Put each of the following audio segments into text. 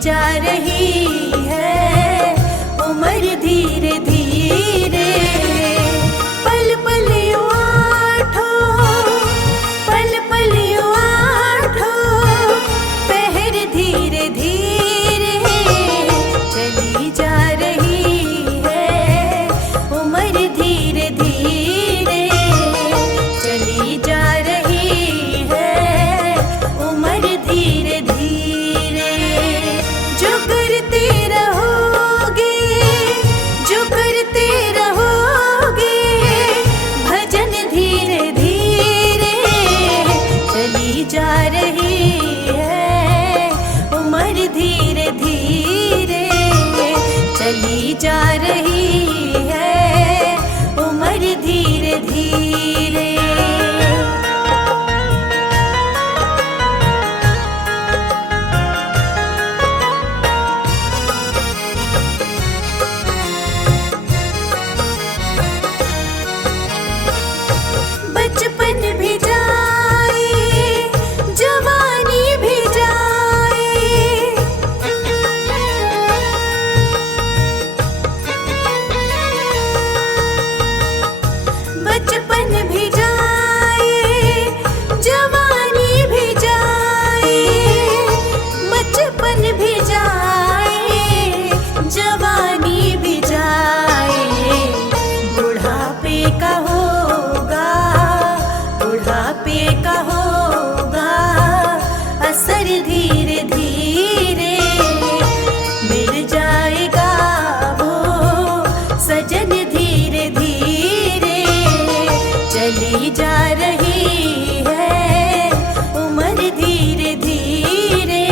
जा रही है उम्र धीरे धीरे। पल पल यूं आठो, पल पल यूं आठो, पहर धीरे धीरे चली जा रही है उम्र धीरे धीरे। चली जा रही है उम्र धीरे धीरे। जो करते रहोगे, जो करते रहोगे भजन धीरे धीरे। चली जा रही है उम्र धीरे धीरे। चली जा रही है उम्र धीरे धीरे। बचपन भी जाए, जवानी भी जाए, बचपन भी जाए, जवानी भी जाए, बचपन भी जाए, जवानी भी जाए। बुढ़ापे का होगा, बुढ़ापे का होगा असर धीरे धीरे। मिल जाएगा वो सजन धीरे धीरे। चली जा रही है उम्र धीरे धीरे।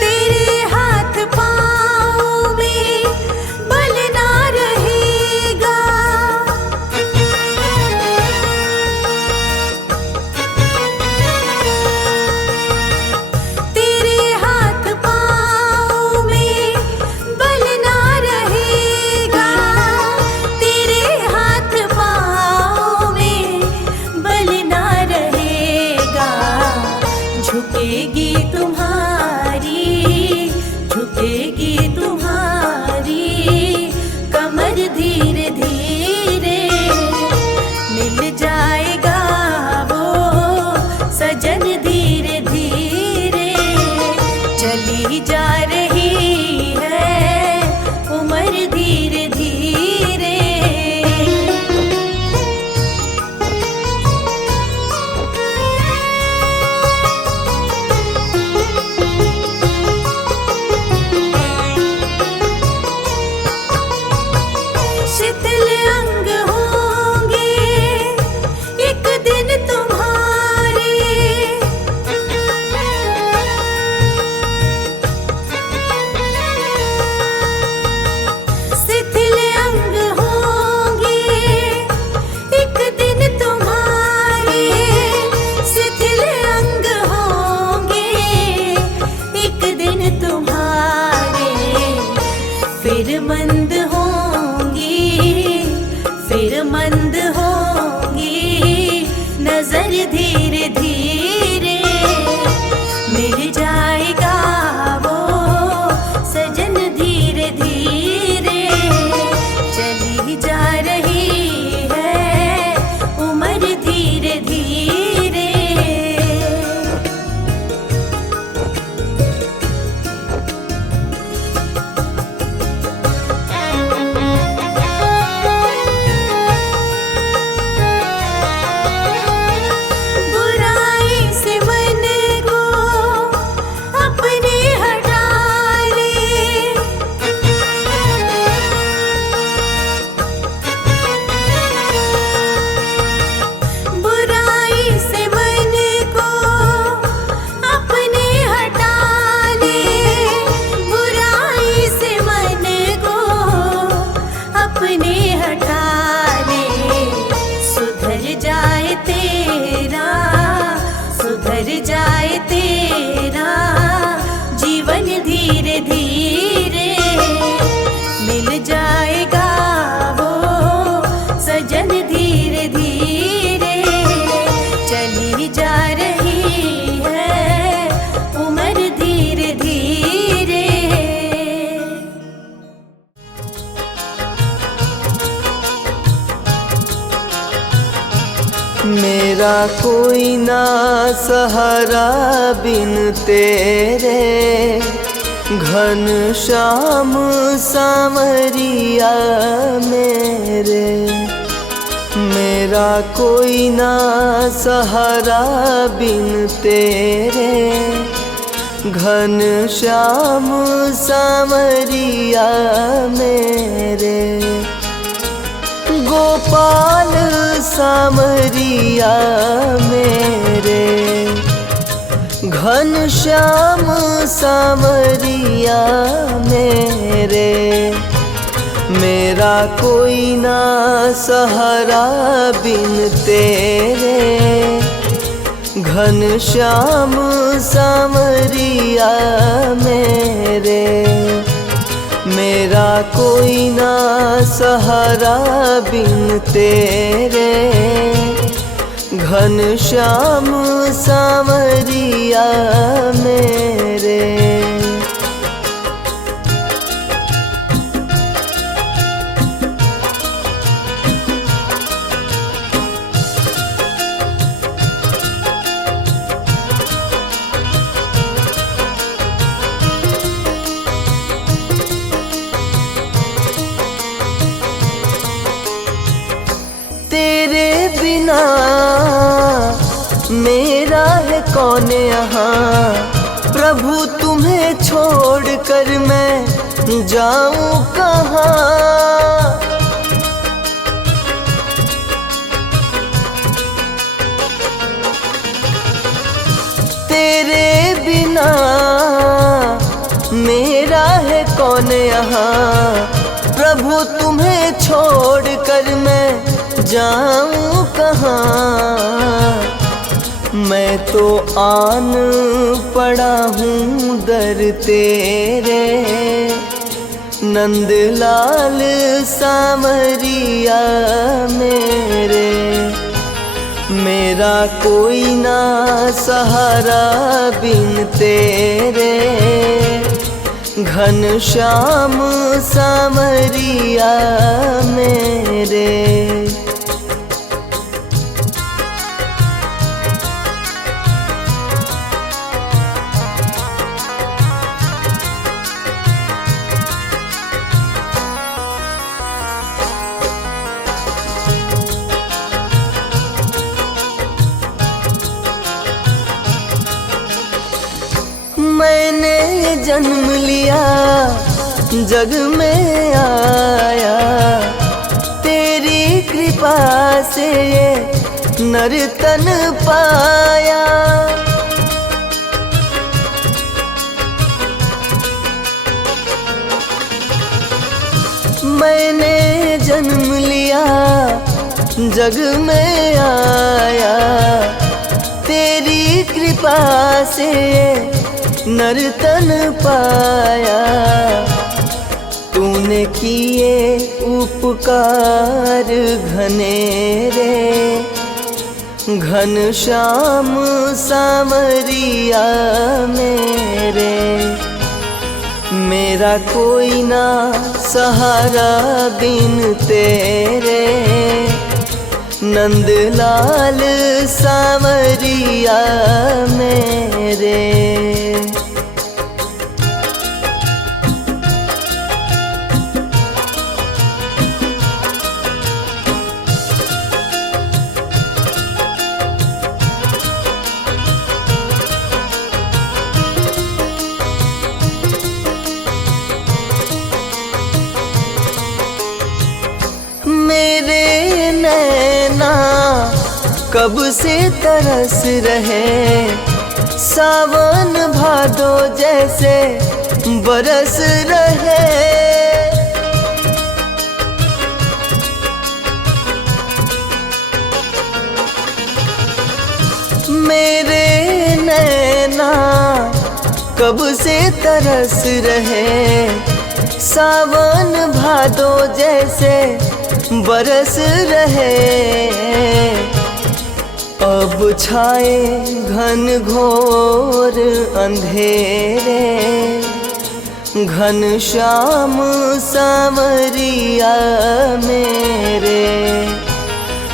तेरे हाथ पाँव में बल ना रहेगा, तेरे हाथ पाँव में बल ना रहेगा, तेरे हाथ पाँव में बल ना रहेगा। झुकेगी तुम्हारी, झुकेगी तुम्हारी कमर धीरे धीरे। मिल जाएगा वो सजन धीरे धीरे। चली जा रही है उम्र धीरे धीरे। शिथिल अंग होंगे एक दिन तुम्हारे, शिथिल अंग होंगे एक दिन तुम्हारे, शिथिल अंग होंगे एक दिन तुम्हारे। फिर मंद होंगी, फिर मंद होंगी नजर धीरे धीरे। मिल जाएगा वो सजन धीरे धीरे। चली जा रही है उम्र धीरे धीरे। बुरा मेरा कोई ना सहारा बिन तेरे, घन श्याम सामरिया मेरे। मेरा कोई ना सहारा बिन तेरे, घन श्याम सामरिया मेरे। गोपाल सामरिया मेरे, घन श्याम सामरिया मेरे। मेरा कोई ना सहारा बिन तेरे, घन श्याम सामरिया मेरे। मेरा कोई ना सहारा बिन तेरे, घन श्याम सामरिया मेरे। तेरे बिना मेरा है कौन यहाँ, प्रभु तुम्हें छोड़कर मैं जाऊँ कहाँ। तेरे बिना मेरा है कौन यहाँ, प्रभु तुम्हें छोड़कर मैं जाऊँ कहाँ। मैं तो आन पड़ा हूँ दर तेरे, नंदलाल सामरिया मेरे। मेरा कोई ना सहारा बिन तेरे, घन श्याम सामरिया मेरे। मैंने जन्म लिया जग में आया, तेरी कृपा से ये नर तन पाया। मैंने जन्म लिया जग में आया, तेरी कृपा से नर तन पाया। तूने किए उपकार घनेरे, घन श्याम सामरिया मेरे। मेरा कोई ना सहारा बिन तेरे, नंदलाल सामरिया मेरे। मेरे नैना कब से तरस रहे, सावन भादो जैसे बरस रहे। मेरे नैना कब से तरस रहे, सावन भादो जैसे बरस रहे। अब छाए घन घोर अंधेरे, घन श्याम सामरिया मेरे।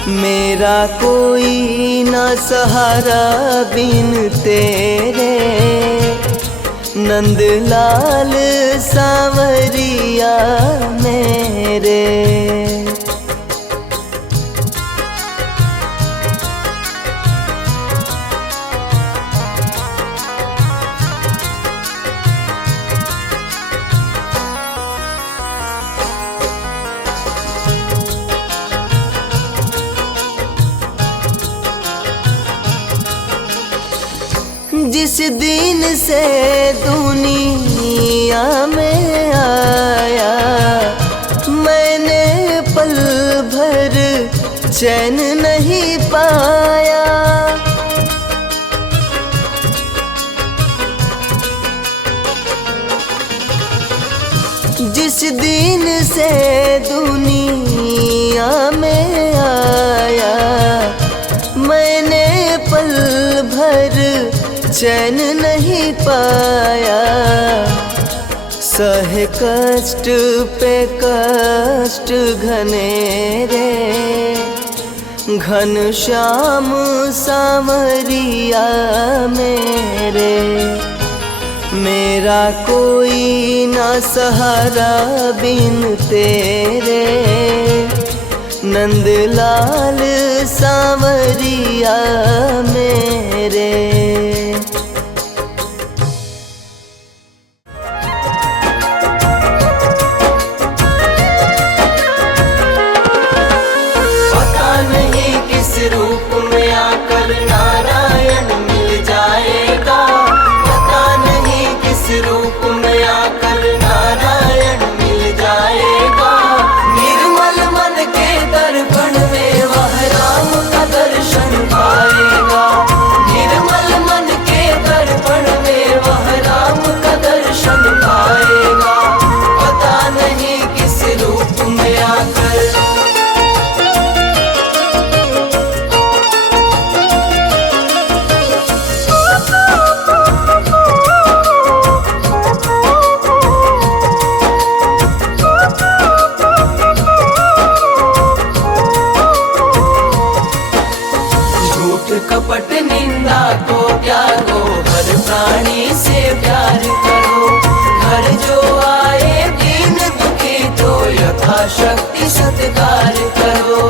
मेरा कोई ना सहारा बिन तेरे, नंदलाल सांवरिया मेरे। जिस दिन से दुनिया में आया, मैंने पल भर चैन नहीं पाया। जिस दिन से दुनिया में आया, मैंने पल भर चैन नहीं पाया। सहे कष्ट पे कष्ट घनेरे, घन श्याम सांवरिया मेरे। मेरा कोई ना सहारा बिन तेरे, नंदलाल सांवरिया मेरे। रूप में आकर नारायण मिल जाएगा, पता नहीं किस रूप में आकर नारायण मिल जाएगा। निर्मल मन के दर्पण में वह राम का दर्शन पाएगा। निर्मल मन के दर्पण में वह राम का दर्शन पाएगा, पता नहीं किस रूप में आकर। कपट निंदा को त्यागो, हर प्राणी से प्यार करो। घर जो आए दीन दुखी तो यथाशक्ति सत्कार करो।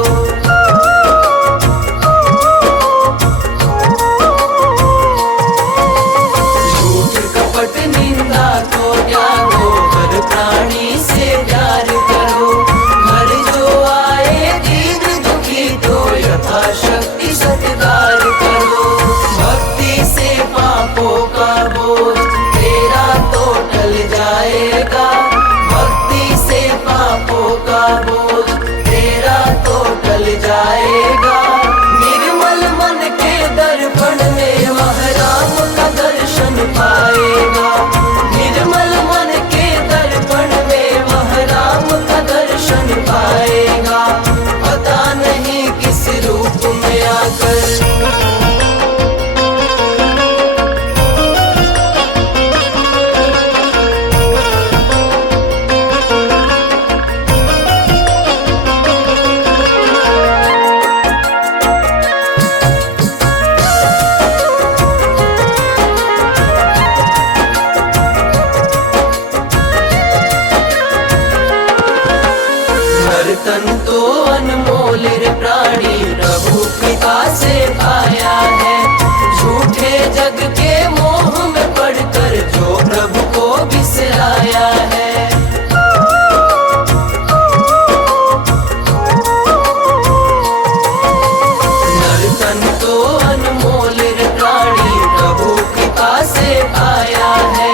झूठ कपट निंदा को त्यागो, हर प्राणी से प्यार करो। घर जो आए दीन दुखी तो यथाशक्ति सत्कार करो। भक्ति से पापों का बोझ तेरा तो टल जाएगा। भक्ति से पापों का बोझ तेरा तो टल जाएगा। निर्मल मन के दर्पण में वह राम का दर्शन पाएगा। निर्मल मन के दर्पण में वह राम का दर्शन पाएगा, पता नहीं किस रूप में आकर। तन तो अनमोल रे प्राणी प्रभु कृपा से पाया है। झूठे जग के मोह में पड़कर जो प्रभु को बिसराया है। नर तन तो अनमोल रे प्राणी प्रभु कृपा से पाया है।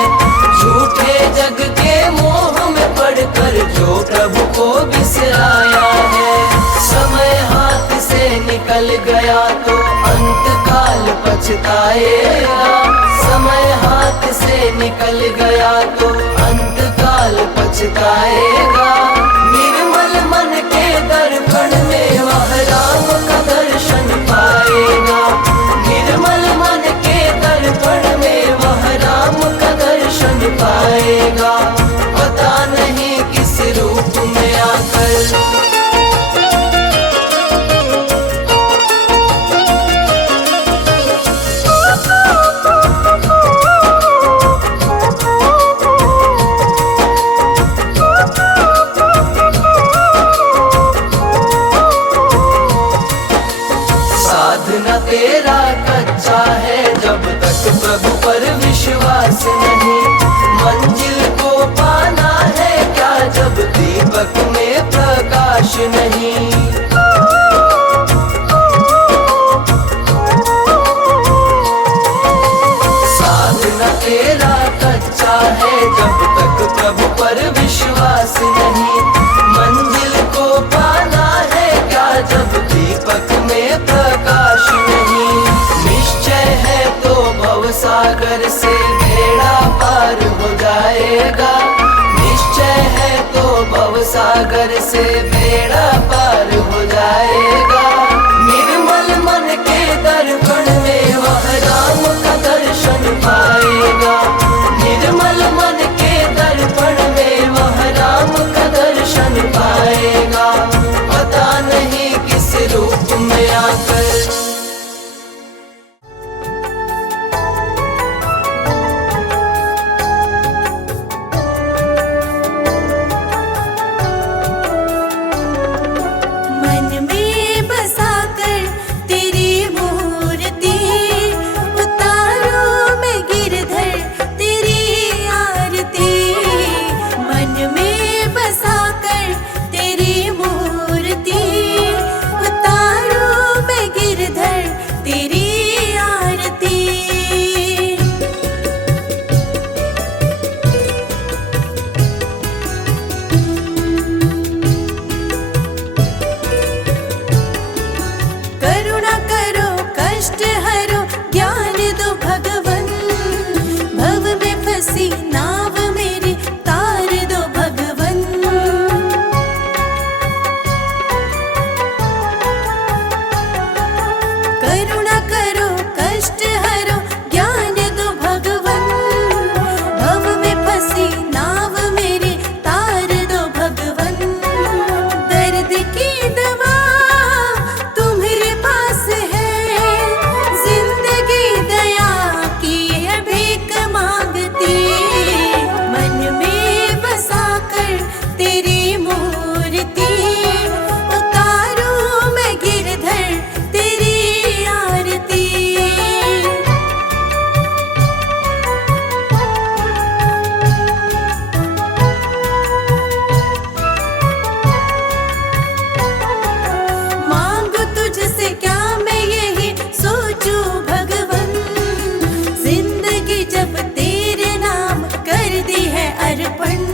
झूठे जग के मोह में पड़कर जो प्रभु को बिसराया है। समय हाथ से निकल गया तो अंत काल पछताएगा। समय हाथ से निकल गया तो अंत काल पछताएगा। निर्मल मन के दर्पण में वह राम का दर्शन पाएगा। निर्मल मन के दर्पण में वह राम का दर्शन पाएगा, पता नहीं किस रूप में आकर। दीपक में प्रकाश नहीं। साधना तेरा कच्चा है जब तक प्रभु पर विश्वास नहीं। मंजिल को पाना है क्या जब दीपक में प्रकाश नहीं। निश्चय है तो भवसागर से बेड़ा पार हो जाएगा। निश्चय है तो भवसागर से बेड़ा पार हो जाएगा। निर्मल मन के दर्पण में वह राम का दर्शन पाएगा। निर्मल मन के दर्पण में वह राम का दर्शन पाएगा। पता नहीं किस रूप में आकर। मन में बसाकर तेरी मूर्ति उतारो मैं गिरधर तेरी आरती। मन में बसाकर तेरी मूर्ति उतारो मैं गिरधर तेरी आरती। करुणा करो कष्ट हरो ज्ञान दो भगवन। भव में फंसी नाव मेरी तार दो भगवन। करुणा करो कष्ट हरो ज्ञान दो भगवन। भव में फंसी नाव मेरी तार दो भगवन। दर्द की दवा तुम्हारे पास है। जिंदगी दया की है भीख मांगती। मन में बसाकर तेरी मूर्ति उतारो मैं गिरधर तेरी आरती। मांगू तुझसे क्या मैं यही सोचूं भगवन। जिंदगी जब तेरे नाम कर दी है अर्पण।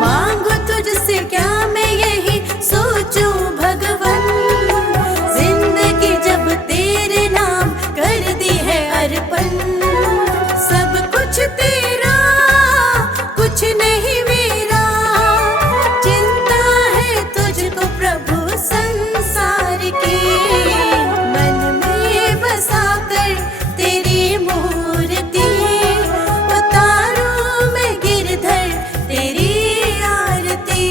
मांगू तुझसे क्या मैं यही सोचूं भगवन। जिंदगी जब तेरे नाम कर दी है अर्पण। सब कुछ तेरा कुछ नहीं मेरा। चिंता है तुझको प्रभु संसार की। मन में बसाकर तेरी मूर्ति उतारो मैं गिरधर तेरी आरती।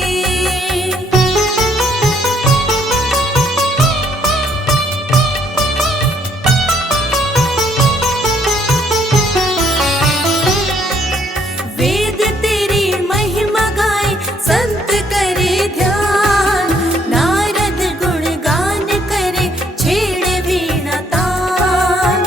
वेद तेरी महिमा गाए संत करे ध्यान। नारद गुणगान करे छेड़े वीणा तान।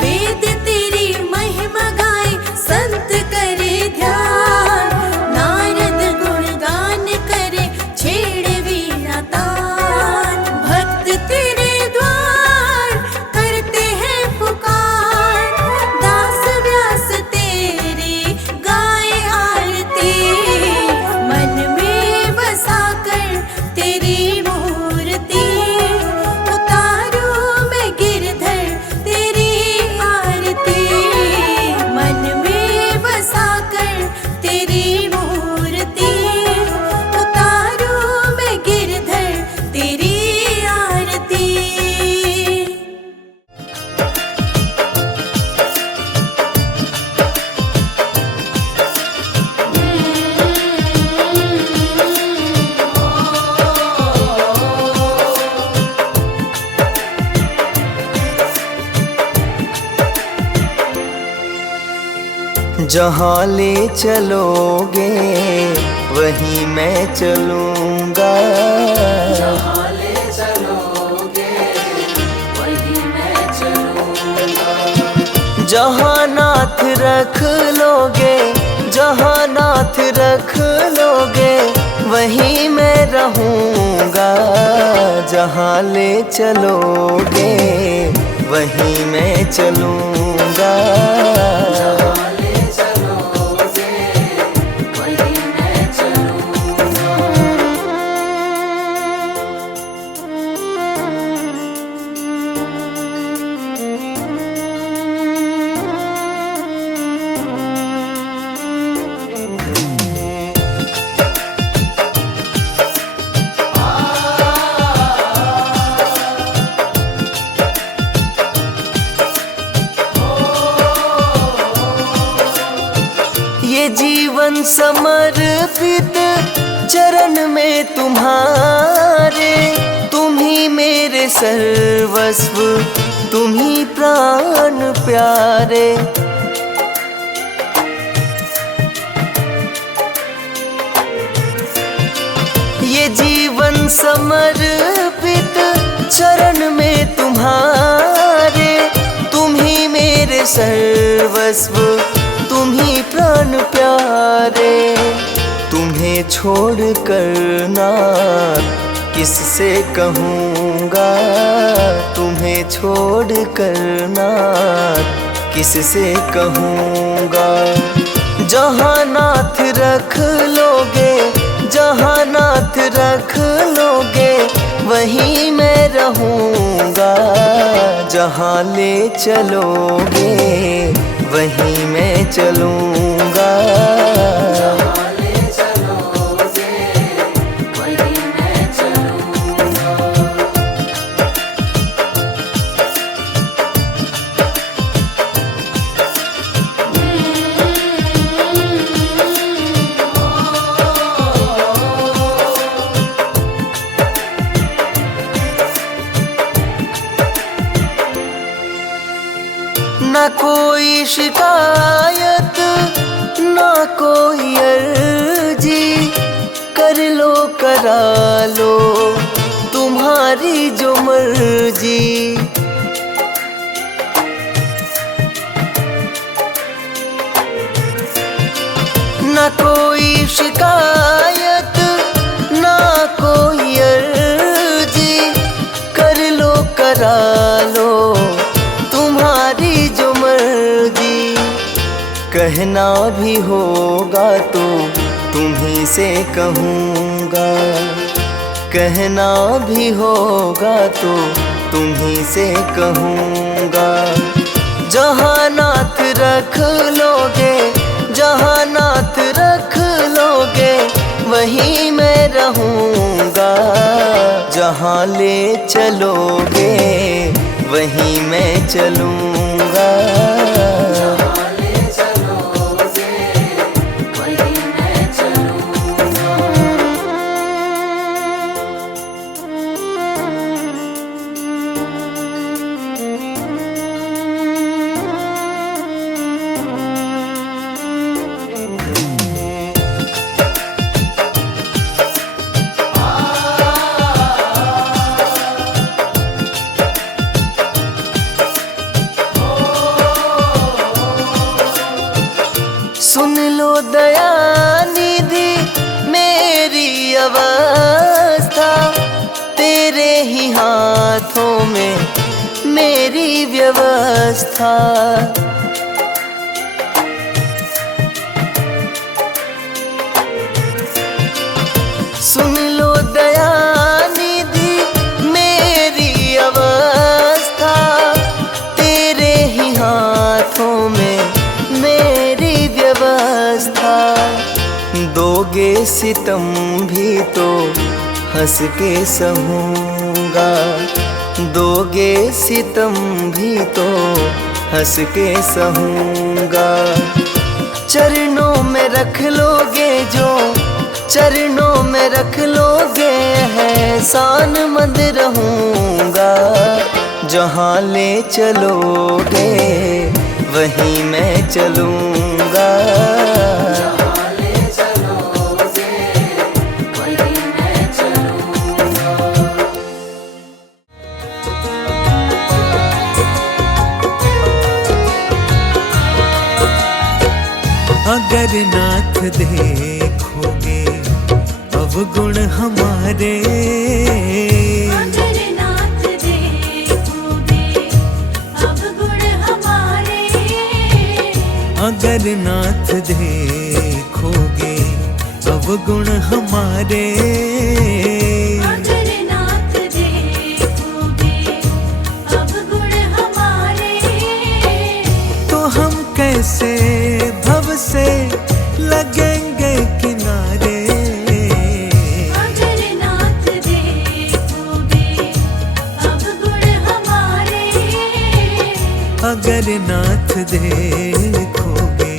वेद तेरी महिमा गाए संत करे ध्यान। नारद गुणगान करे छेड़े वीणा तान। भक्त तेरे द्वार करते हैं पुकार। दास व्यास तेरी गाए आरती। मन में बसाकर तेरी मूर्ति उतारो मैं गिरधर तेरी आरती। मन में बसाकर तेरी मूर्ति उतारो मैं गिरधर तेरी आरती। जहाँ ले चलोगे वहीं मैं चलूँगा। जहाँ ले चलोगे जहाँ नाथ रख लोगे, जहाँ नाथ रख लोगे, वहीं मैं रहूँगा। जहाँ ले चलोगे, वहीं मैं चलूँगा। ये जीवन समर्पित चरण में तुम्हारे, तुम ही मेरे सर्वस्व, तुम ही प्राण प्यारे। ये जीवन समर्पित चरण में तुम्हारे, तुम ही मेरे सर्वस्व, तुम ही प्राण प्यारे। तुम्हें छोड़ कर ना किससे कहूँगा, तुम्हें छोड़ कर ना किससे कहूँगा। जहाँ नाथ रख लोगे, जहाँ नाथ रख लोगे, वहीं मैं रहूँगा। जहाँ ले चलोगे, वहीं मैं चलूँगा। ना कोई शिकायत, ना कोई अर्जी, कर लो करा लो तुम्हारी जो मर्जी। ना कोई शिकायत, ना कोई अर्जी, कर लो करा लो तुम्हारी जो मर्जी। कहना भी होगा तो तुम्हीं से कहूँगा, कहना भी होगा तो तुम्हीं से कहूँगा। जहाँ नाथ रख लोगे, जहाँ नाथ रख लोगे, वहीं मैं रहूँगा। जहाँ ले चलोगे, वहीं मैं चलूँगा। सुन लो दयानिधि मेरी अवस्था, तेरे ही हाथों में मेरी व्यवस्था। सुन लो दयानिधि मेरी अवस्था, तेरे ही हाथों में मेरी व्यवस्था। दोगे सितम भी तो हंस के सहूँगा, दोगे सितम भी तो हंस के सहूँगा। चरणों में रख लोगे जो, चरणों में रख लोगे, एहसान मंद रहूँगा। जहाँ ले चलोगे, वहीं मैं चलूँगा। अगर नाथ देखोगे अवगुण हमारे, अगर नाथ देखोगे अवगुण हमारे, अगर नाथ देखोगे अवगुण हमारे, अगर नाथ देखोगे अवगुण हमारे, तो हम कैसे भव से लगेंगे किनारे। अगर नाथ देखोगे अवगुण हमारे, अगर नाथ देखोगे।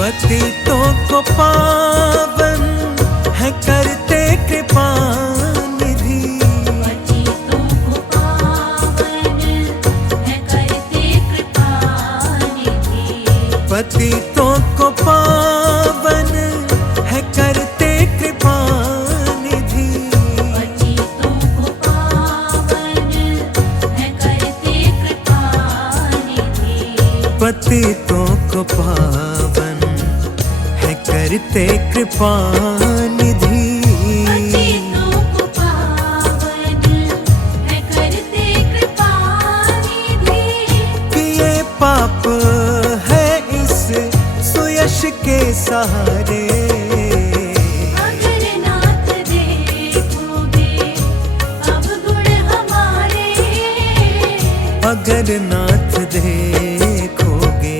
पतितों को पावन है करते कृपा निधि, पतितों को पावन है करते कृपा निधि, पतितों को पावन है करते कृपा निधि, पतितों को पावन है करते कृपा निधि, पतितों को पावन है करते कृपा निधि। पतितों को पावन है करते कृपा निधि, किए पाप है इस सुयश के सहारे, अगर नाथ देखोगे अवगुण हमारे, अगर नाथ देखोगे।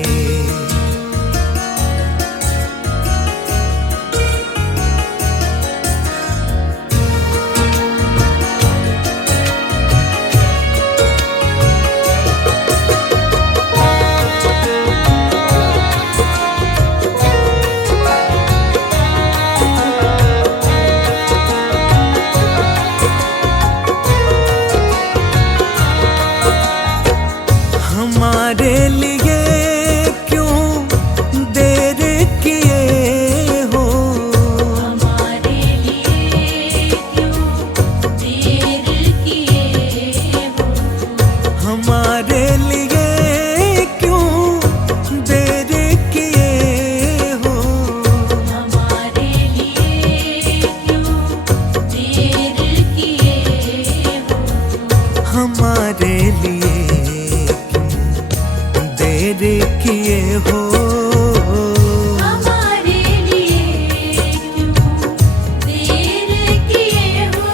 हमारे लिए क्यों देर किए हो, हमारे लिए क्यों देर किए हो, हमारे लिए क्यों देर किए हो, हमारे लिए क्यों देर किए हो, हमारे लिए देर किए हो। हमारे लिए क्यों देर किए हो,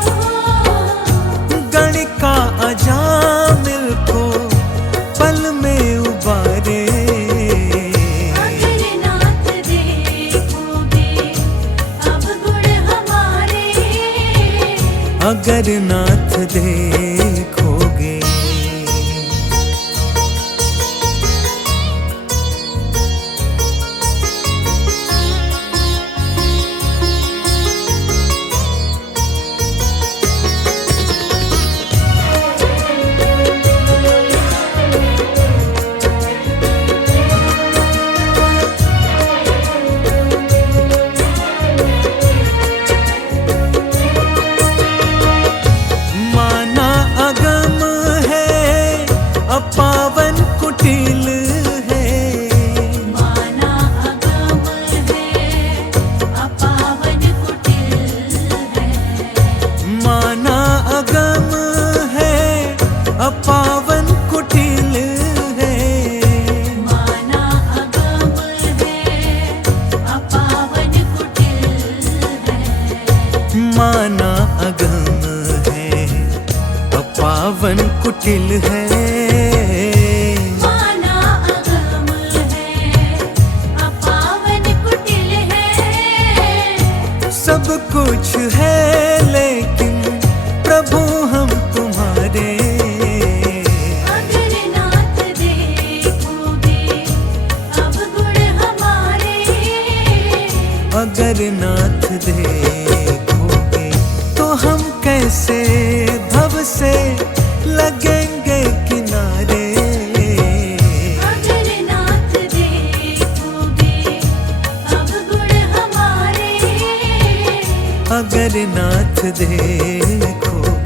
गणिका अजामिल को पल में उबारे, अगर नाथ देखोगे अवगुण हमारे, अगर नाथ देखोगे। माना अगम है अपावन कुटिल है, माना अगम है अपावन कुटिल है, माना अगम है अपावन कुटिल है, माना अगम है अपावन कुटिल है, माना अगम है अपावन कुटिल है, माना अगर नाथ देखोगे तो हम कैसे भव से लगेंगे किनारे। अगर नाथ देखोगे अब गुण हमारे, अगर नाथ देखो